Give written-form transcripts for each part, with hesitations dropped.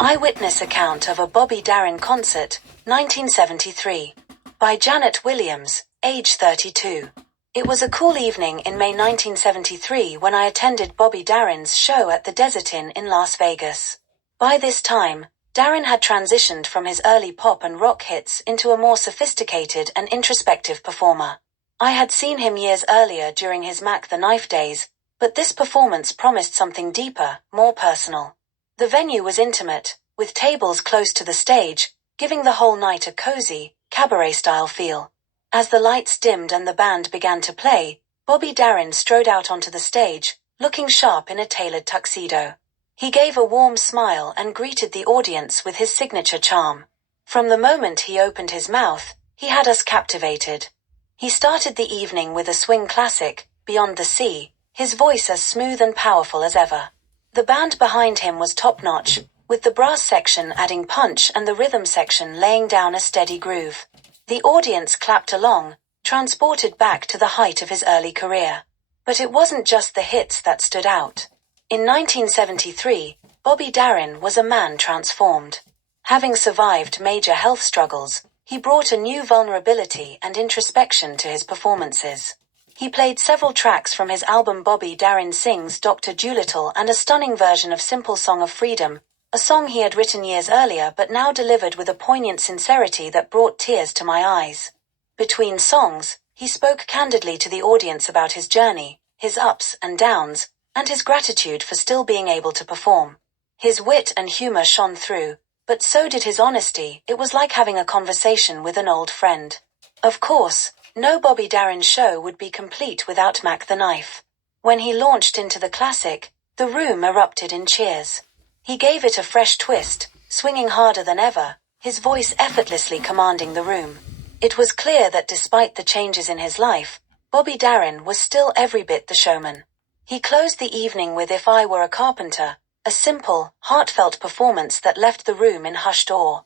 Eyewitness account of a Bobby Darin concert, 1973. By Janet Williams, age 32. It was a cool evening in May 1973 when I attended Bobby Darin's show at the Desert Inn in Las Vegas. By this time, Darin had transitioned from his early pop and rock hits into a more sophisticated and introspective performer. I had seen him years earlier during his Mac the Knife days, but this performance promised something deeper, more personal. The venue was intimate, with tables close to the stage, giving the whole night a cozy, cabaret-style feel. As the lights dimmed and the band began to play, Bobby Darin strode out onto the stage, looking sharp in a tailored tuxedo. He gave a warm smile and greeted the audience with his signature charm. From the moment he opened his mouth, he had us captivated. He started the evening with a swing classic, Beyond the Sea, his voice as smooth and powerful as ever. The band behind him was top-notch, with the brass section adding punch and the rhythm section laying down a steady groove. The audience clapped along, transported back to the height of his early career. But it wasn't just the hits that stood out. In 1973, Bobby Darin was a man transformed. Having survived major health struggles, he brought a new vulnerability and introspection to his performances. He played several tracks from his album Bobby Darin Sings Dr. Dolittle and a stunning version of Simple Song of Freedom, a song he had written years earlier but now delivered with a poignant sincerity that brought tears to my eyes. Between songs, he spoke candidly to the audience about his journey, his ups and downs, and his gratitude for still being able to perform. His wit and humor shone through, but so did his honesty. It was like having a conversation with an old friend. Of course, no Bobby Darin show would be complete without Mac the Knife. When he launched into the classic, the room erupted in cheers. He gave it a fresh twist, swinging harder than ever, his voice effortlessly commanding the room. It was clear that despite the changes in his life, Bobby Darin was still every bit the showman. He closed the evening with If I Were a Carpenter, a simple, heartfelt performance that left the room in hushed awe.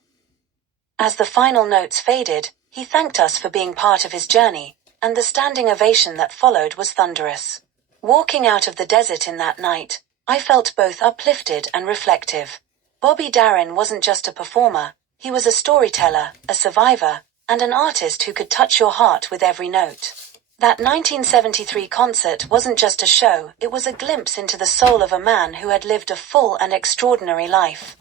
As the final notes faded, he thanked us for being part of his journey, and the standing ovation that followed was thunderous. Walking out of the Desert Inn that night, I felt both uplifted and reflective. Bobby Darin wasn't just a performer, he was a storyteller, a survivor, and an artist who could touch your heart with every note. That 1973 concert wasn't just a show, it was a glimpse into the soul of a man who had lived a full and extraordinary life.